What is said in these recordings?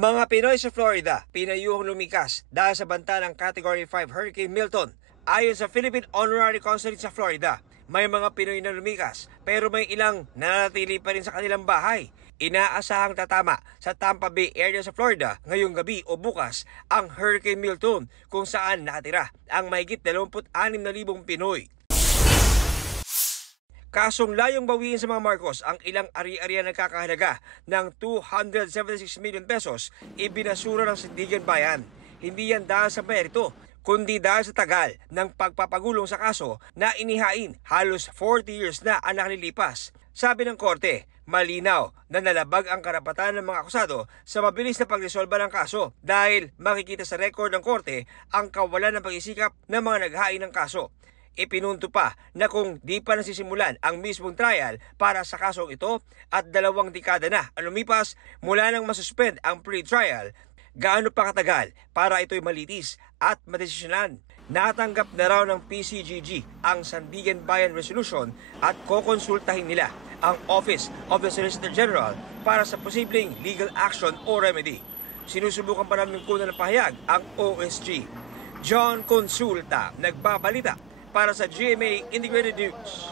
Mga Pinoy sa Florida, pinayuhang lumikas dahil sa banta ng Category 5 Hurricane Milton. Ayon sa Philippine Honorary Consulate sa Florida, may mga Pinoy na lumikas pero may ilang nananatili pa rin sa kanilang bahay. Inaasahang tatama sa Tampa Bay area sa Florida ngayong gabi o bukas ang Hurricane Milton kung saan nakatira ang mahigit 26,000 Pinoy. Kasong layong bawiin sa mga Marcos ang ilang ari-arian nagkakahalaga ng 276 million pesos ibinasura ng Sandigan Bayan. Hindi yan dahil sa merito, kundi dahil sa tagal ng pagpapagulong sa kaso na inihain halos 40 years na ang nakalilipas. Sabi ng korte, malinaw na nalabag ang karapatan ng mga akusado sa mabilis na pagresolba ng kaso dahil makikita sa record ng korte ang kawalan ng pag-isikap ng mga naghain ng kaso. Ipinunto pa na kung di pa nasisimulan ang mismong trial para sa kasong ito at 2 dekada na ang lumipas mula nang masuspend ang pre-trial, gaano pa katagal para ito'y malitis at madesisyonan. Natanggap na raw ng PCGG ang Sandigan Bayan Resolution at kokonsultahin nila ang Office of the Solicitor General para sa posibleng legal action o remedy. Sinusubukan pa namin kunan ng pahayag ang OSG. John Consulta, nagbabalita para sa GMA Integrated News.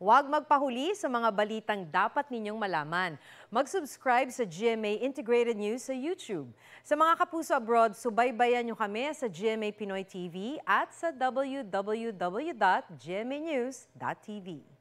Huwag magpahuli sa mga balitang dapat ninyong malaman. Mag-subscribe sa GMA Integrated News sa YouTube. Sa mga kapuso abroad, subaybayan nyo kami sa GMA Pinoy TV at sa www.gmanews.tv.